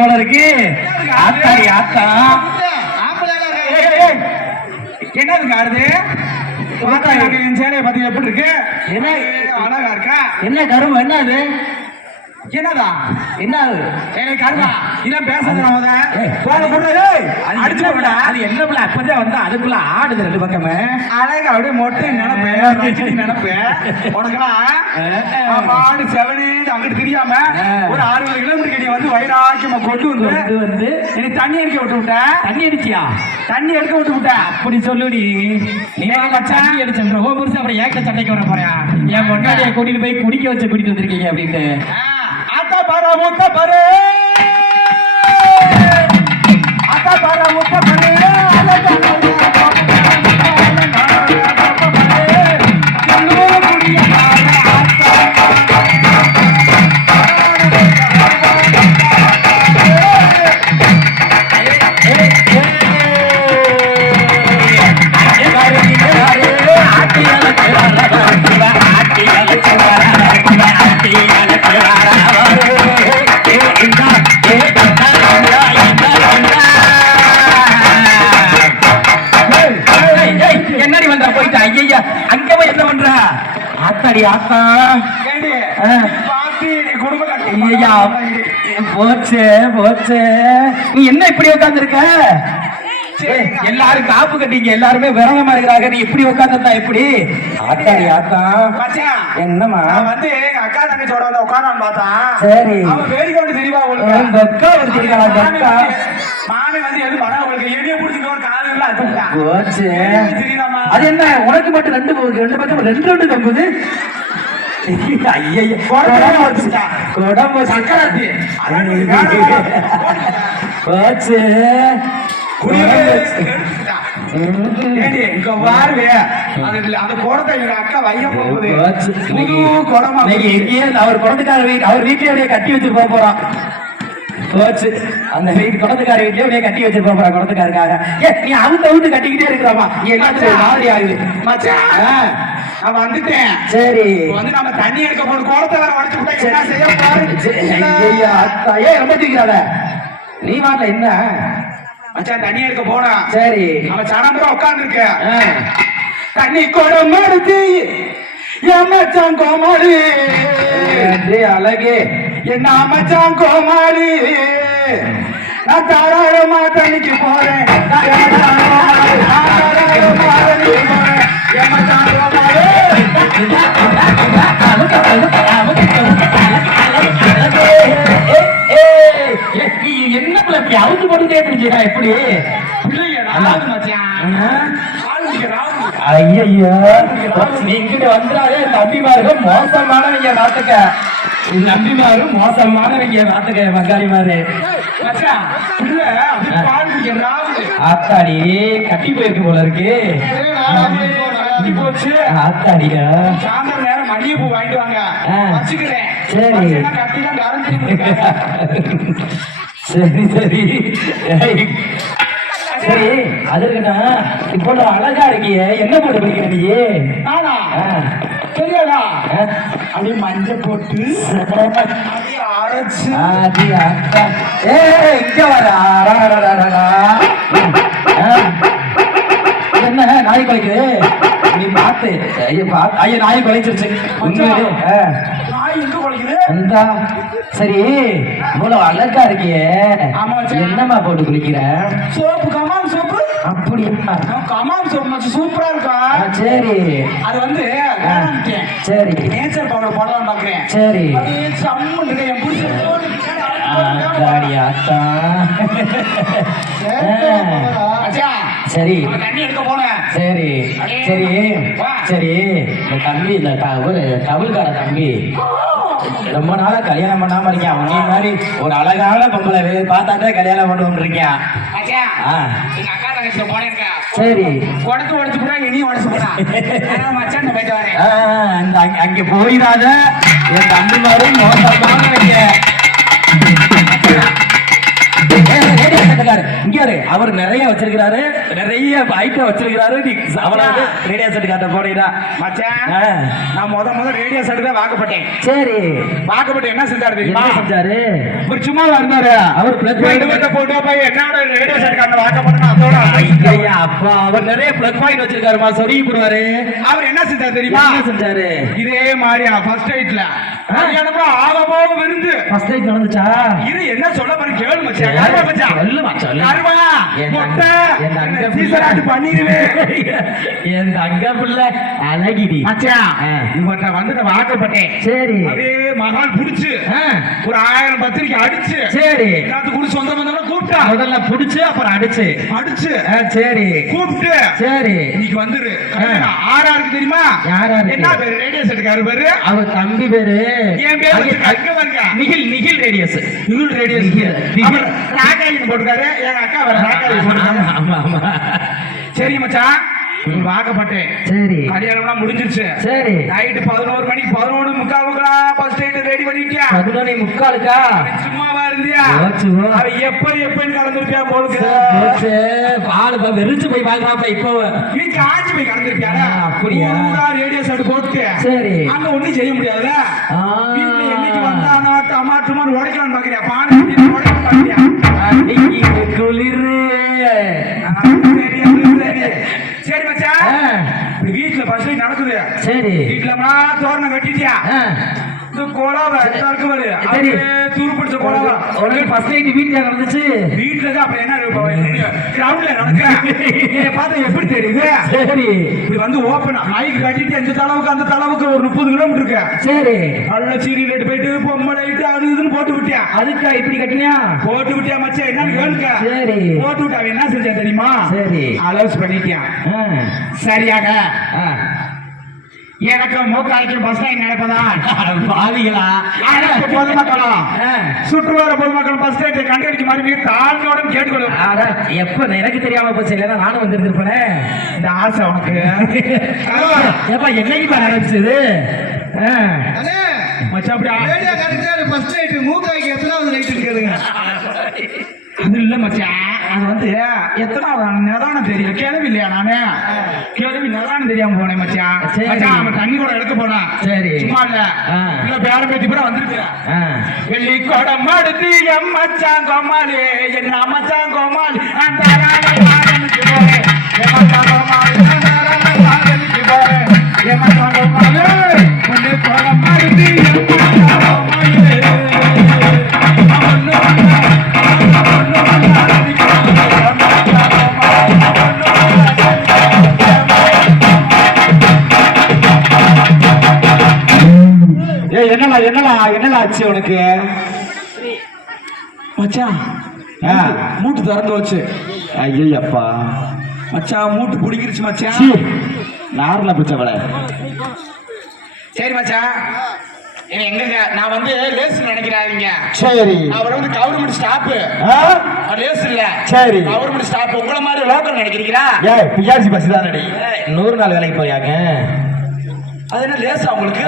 போல இருக்கு. ஆத்தாடி ஆத்தா, என்னதுங்க ஆடுது? என் சேலையை பத்தி எப்படி இருக்கு? என்ன அழகா இருக்கா? என்ன கரும்பு? என்ன அது? என்னதா? என்ன கருவா? இதான் பேசுறேன். அடிச்சு அது என்ன பிள்ளை? அப்பதான் வந்து அதுக்குள்ள ஆடுது ரெண்டு பக்கமே. அழகா அப்படியே மொட்டை நினைப்பேன் நினைப்பேன். உனக்கெல்லாம் ஆடு செவனே அங்கிட்டு தெரியாம ஒரு 60 கிலோமீட்டர் கிட்ட வந்து வைராக்கியமா கொண்டு வந்து எனக்கு தண்ணி அடிக்க விட்டு விட்டேன். தண்ணி அடிச்சியா? தண்ணி எடுக்க விட்டு விட்டேன். அப்படி சொல்லுடி. நீ தண்ணி அடிச்ச ஓ புருஷன் அப்புறம் ஏக்க சண்டைக்கு வர போறியா? என் பொண்டாட்டியை கூட்டிட்டு போய் குடிக்க வச்சு கூட்டிட்டு வந்திருக்கீங்க அப்படின்ட்டு. ஆத்தா பாரா முத்த பாரு, ஆத்தா பாரா முத்த பாரு. ஆத்தாடி ஆத்தா, போச்சு போச்சு. நீ என்ன இப்படி உட்கார்ந்து இருக்க? எல்லாரும் காப்பு கட்டிங்க, எல்லாருமே விரதமா இருக்கிறாங்க. நீ இப்படி உட்கார்ந்துருந்தா எப்படி? ஆத்தாடி ஆத்தா, என்னமா வந்து எங்க அக்கா தங்கச்சோட வந்து உட்காரான்னு பார்த்தா, சரி வேடிக்கை ஒன்று தெரியுமா உங்களுக்கு? அக்கா ஒரு தெரியுமா? மாமி வந்து எது பண்ண உங்களுக்கு எடிய பிடிச்சிக்கோ காலையில போச்சு. அது என்ன உனக்கு மட்டும் ரெண்டு பக்கம் ரெண்டு தம்புது? போச்சு. அவர் குடத்துக்கார அவர் வீட்லயே கட்டி வச்சு போறான். போச்சு. அந்த வீட்டு குடத்துக்கார வீட்லயே கட்டி வச்சு போறான் குடத்துக்காருக்காக. நீ அவுந்து கட்டிக்கிட்டே இருக்கிறாமா? நீ எல்லாத்தையும் மாதிரி ஆகுது. நான் வந்துட்டேன். சரி வந்து நம்ம தண்ணி எடுக்க போன குடத்தை வேற உடைச்சு விட்டா என்ன செய்ய போறேன்? ரொம்ப தூக்கிறாத நீ வாடல. என்ன மச்சான் தண்ணி எடுக்க போனா? சரி அவன் சனம்புறம் உட்கார்ந்து இருக்க. தண்ணி குடம் எடுத்து என் மச்சான் கோமாளி அழகே, என்ன மச்சான் கோமாளி, நான் தாராளமா தண்ணிக்கு போறேன். என்ன பிள்ளை அவுத்து போட்டுட்டே தெரிஞ்சா எப்படி? ஐயோ நீங்கிட்ட வந்துடாதே. நம்பிமாரு மோசமானவங்க நாட்டுக்க, நம்பிமாரு மோசமானவங்க நாட்டுக்க மங்காளிமாரு. ஆத்தாடி கட்டி போயிருக்கு போல இருக்கு. போச்சு ஆத்தாடியா. சாயந்தரம் நேரம் மல்லிகைப்பூ வாங்கிட்டு வாங்க. சரி சரி சரி சரி. அதுக்குண்ணா இப்போ அழகா இருக்கிய, என்ன போட்டு பிடிக்கிற நீ? தெரியாதா? அப்படியே மஞ்சள் போட்டு அரைச்சு இங்க வர. என்ன நாய் குலைக்குது? நீ பார்த்து ஐயா நாய் குலைச்சிருச்சு. சரி இவ்வளவு அழகா இருக்கியே, என்னமா போட்டு குளிக்கிற? Soap, கமாம் soap. அப்படியா? கமாம் சோப்பு சூப்பரா இருக்கா? சரி அது வந்து சரி நேச்சர் பவுடர் போடலாம் பாக்குறேன். சரி சரி தண்ணி எடுக்க போனேன். சரி சரி சரி. இந்த தம்பி, இந்த கவுல்கார தம்பி ரொம்ப நாளா கல்யாணம் பண்ணாம இருக்கேன். உன்னைய மாதிரி ஒரு அழகான பொம்பளை பார்த்தாட்டே கல்யாணம் பண்ணுவோம் இருக்கேன். சரி குடத்து உடச்சு போட்டா இனியும் உடச்சு போட்டா அங்க போயிடாத. என் தம்பி மாதிரி மோசமான இங்க இங்க அவர் நிறைய வச்சிருக்காரு, நிறைய ஐட்டம் வச்சிருக்காரு. நீ அவனாவது ரேடியோ செட் காட்ட போறீடா மச்சான். நான் முத ரேடியோ செட் தான் வாக்கப்பட்டேன். சரி, வாக்கப்பட்டு என்ன செஞ்சாரு தெரியுமா? செஞ்சாரு ஒரு சும்மா இருந்தாரு. அவர் பிளக் பாயிண்ட் போட்டு போய் என்னோட ரேடியோ செட் காட்ட வாக்கப்பட்டா அதோட அப்பா அவர் நிறைய பிளக் பாயிண்ட் வச்சிருக்காருமா, சொல்லி போடுவாரு. அவர் என்ன செஞ்சாரு தெரியுமா? என்ன செஞ்சாரு? இதே மாதிரியா ஃபர்ஸ்ட் நைட்ல கல்யாணமா ஆகபோக விருந்து ஃபர்ஸ்ட் நைட் நடந்துச்சா? இது என்ன சொல்ல பாரு கேளு மச்சான். கருவா மச்சான், சொல்லு மச்சான். கருவா முட்டை என் சீசராட்டு பண்ணிடுவே. என் தங்க பிள்ளை அழகிடி மச்சான். இவட்ட வந்து வாக்கப்பட்டேன். சரி, அப்படியே மகான் புடிச்சு ஒரு 1000 பத்திரிக்கை அடிச்சு. சரி, எல்லாத்துக்கும் கூட சொந்த பந்தம் கூப்பிட்டா. முதல்ல புடிச்சு அப்புறம் அடிச்சு சரி கூப்பிட்டு சரி இன்னைக்கு வந்துரு. ஆறாருக்கு தெரியுமா? யாராருக்கு? என்ன பேரு? ரேடியோ செட்டுக்காரு பேரு. அவர் தம்பி பேரு. என் பேரு நிகில். நிகில் ரேடியோஸ். நிகில் ரேடியோஸ். ராகாயின் போட்டுக்காரு. எங்க அக்கா வேற ராகாயின் போட்டுக்காரு. ஆமா ஆமா. சரி மச்சான், வாக்கப்பட்டேன். சரி, கல்யாணம்லாம் முடிஞ்சிருச்சு. சரி, நைட்டு 11 மணிக்கு 11:45 ஃபர்ஸ்ட் நைட் ரெடி பண்ணிட்டியா? 11:45க்கா? சும்மாவா இருந்தியா? அவ எப்பன்னு கலந்துருப்பியா போலுக்கு. பால் வெறிச்சு போய் வாங்குறாப்பா. இப்போ நீ காஞ்சி போய் கலந்துருப்பியா? அப்படியா? ரேடியோ செட் போட்டு சரி அங்க ஒண்ணும் செய்ய முடியாதுல. வீட்டுல என்னைக்கு வந்தானோ டமாட்டுமான்னு உடைக்கலாம் பாக்குறியா? பானை உடைக்கலாம் பாக்குறியா? குளிர். சரி மச்சான், வீட்டுல பஸ் நடக்குது. சரி, வீட்டுல தோரணம் கட்டிட்டியா? கோலாவை துரு பிடிச்ச கோலாவா ஃபர்ஸ்ட் நைட் வீட்டுல நடந்துச்சு. வீட்டுல தான் அப்புறம் என்ன கிரவுண்ட்ல நடக்க பார்த்தா எப்படி தெரியுது? சரி, இப்படி வந்து ஓப்பன் மைக் கட்டிட்டு இந்த தளவுக்கு அந்த தளவுக்கு ஒரு 30 கிலோமீட்டர் இருக்கு. சரி, நல்ல சீரியல் போயிட்டு பொம்மை லைட்டு அது இதுன்னு போட்டு விட்டியா? அதுக்கா இப்படி கட்டினியா? போட்டு விட்டியா மச்சான்? என்னன்னு கேளுக்க. சரி, போட்டு விட்டா என்ன செஞ்சா தெரியுமா? சரி, அலோஸ் பண்ணிட்டியா? சரியாக எனக்கு மூக்காய்க்கும் பஸ் லைன் நடப்பதான் பாதிகளா பொதுமக்களும் சுற்றுவார பொதுமக்களும் பஸ் லைனை கண்டடிக்க மாதிரி தாழ்மையோடும் கேட்டுக்கொள்ளும். எப்ப எனக்கு தெரியாம போச்சு, இல்லைன்னா நானும் வந்துருப்பேன். இந்த ஆசை உனக்கு எப்ப என்னைக்கு நடந்துச்சு? ஃபர்ஸ்ட் நைட் மூக்காய்க்கு எத்தனாவது நைட் இருக்குதுங்க? அது இல்ல மச்சான், அது வந்து எத்தனாவது நிதானம் தெரியல. கேள்வி இல்லையா? நானு கேள்வி நிதானம் தெரியாம போனேன் மச்சான். அவன் தண்ணி கூட எடுக்க போனான். சரி, சும்மா இல்ல பேர பேத்தி கூட வந்துருக்கு. வெள்ளி கொடம் அடுத்து எம் மச்சான் கோமாளி, என்ன மச்சான் கோமாளி என்னடா ஆச்சு உனக்கு மச்சான்? மூட்டு திறந்து வச்சு. ஐயப்பா மச்சான், மூட்டு பிடிக்கிருச்சு மச்சான். நார்ல பிடிச்சவள. சரி மச்சான், எங்க நான் வந்து லேஸ் நினைக்கிறாங்க. சரி, அவர் வந்து கவர்மெண்ட் ஸ்டாப். லேஸ் இல்ல. சரி, கவர்மெண்ட் ஸ்டாப். உங்களை மாதிரி லோக்கல் நினைக்கிறீங்களா? பிஆர்சி பஸ் தான். 100 நாள் வேலைக்கு போயாங்க. அது என்ன லேசா உங்களுக்கு?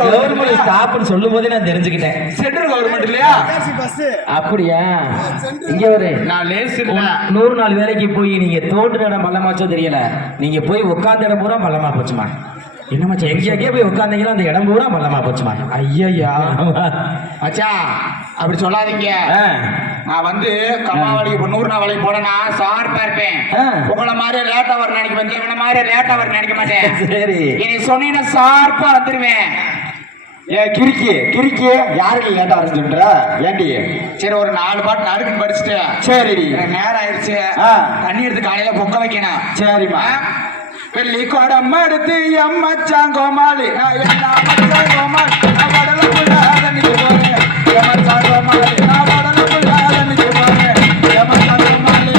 கவர்மெண்ட் ஸ்டாப்னு சொல்லும் போதே நான் தெரிஞ்சுக்கிட்டேன். சென்ட்ரல் கவர்மெண்ட் இல்லையா? அப்படியா? இங்க ஒரு நான் லேஸ் இல்ல. 100 நாள் வேலைக்கு போய் நீங்க தோட்டு இடம் பள்ளமாச்சோ தெரியல, நீங்க போய் உட்கார்ந்த இடம் பூரா பள்ளமா போச்சுமா. என்னமா எங்கேயே போய் உட்காந்தீங்கன்னா அந்த இடம் பூரா பள்ளமா போச்சுமா. ஐயா அச்சா, அப்படி சொல்லாதீங்க. நான் வந்து கம்மாவாளிக்கு 100 நாள் வேலைக்கு போனேன்னா ஷார்ப்பா இருப்பேன். உங்களை மாதிரி லேட்டா வர நினைக்க மாட்டேன். இவனை மாதிரி லேட்டா வர நினைக்க மாட்டேன். சரி, நீ சொன்னீங்கன்னா ஷார்ப்பா வந்துருவேன். கிரிக்கி யாருக்கு லேட்டா வர சொல்ற? ஏண்டி? சரி, ஒரு 4 பாட்டு நறுக்குன்னு படிச்சுட்டு. சரி, நேரம் ஆயிடுச்சு. தண்ணி எடுத்து காலையில பொக்க வைக்கணும். சரிம்மா. வெள்ளி கொடம் அடுத்து எம் மச்சான் கோமாளி, நான் என்ன மச்சான் கோமாளி, நான் வடல புள்ளாத நிக்க போறேன். எம் மச்சான் கோமாளி, நான் வடல புள்ளாத நிக்க போறேன். எம் மச்சான் கோமாளி,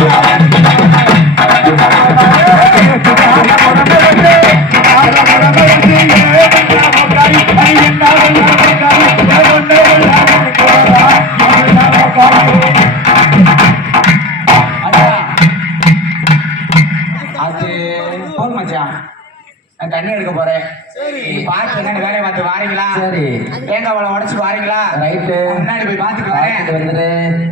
Yeah. அது போன் மச்சான், நான் தண்ணி எடுக்க போறேன். நீ பார்த்து என்னன்னு வேலையை பார்த்து வாரீங்களா? சரி. தேங்காய் பழம் உடைச்சு வாரீங்களா? ரைட்டு. முன்னாடி போய் பார்த்துட்டு வரேன். பார்த்துட்டு வந்துரு.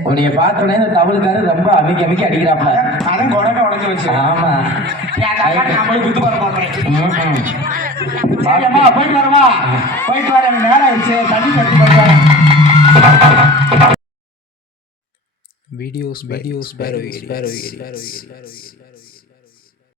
உன்னைய பார்த்தோன்னே இந்த தவளுக்காரு ரொம்ப அமைக்கி அடிக்கிறாப்ல. அதான் கொடக்க உடைச்சு வச்சு. ஆமா. நான் போய் குத்து போற பாக்குறேன். ம்ம். சரிம்மா, போயிட்டு வரமா? போயிட்டு வர, எனக்கு நேரம் ஆயிடுச்சு. தண்ணி கட்டி போயிட்டு வரேன். Videos by Sparrow Area.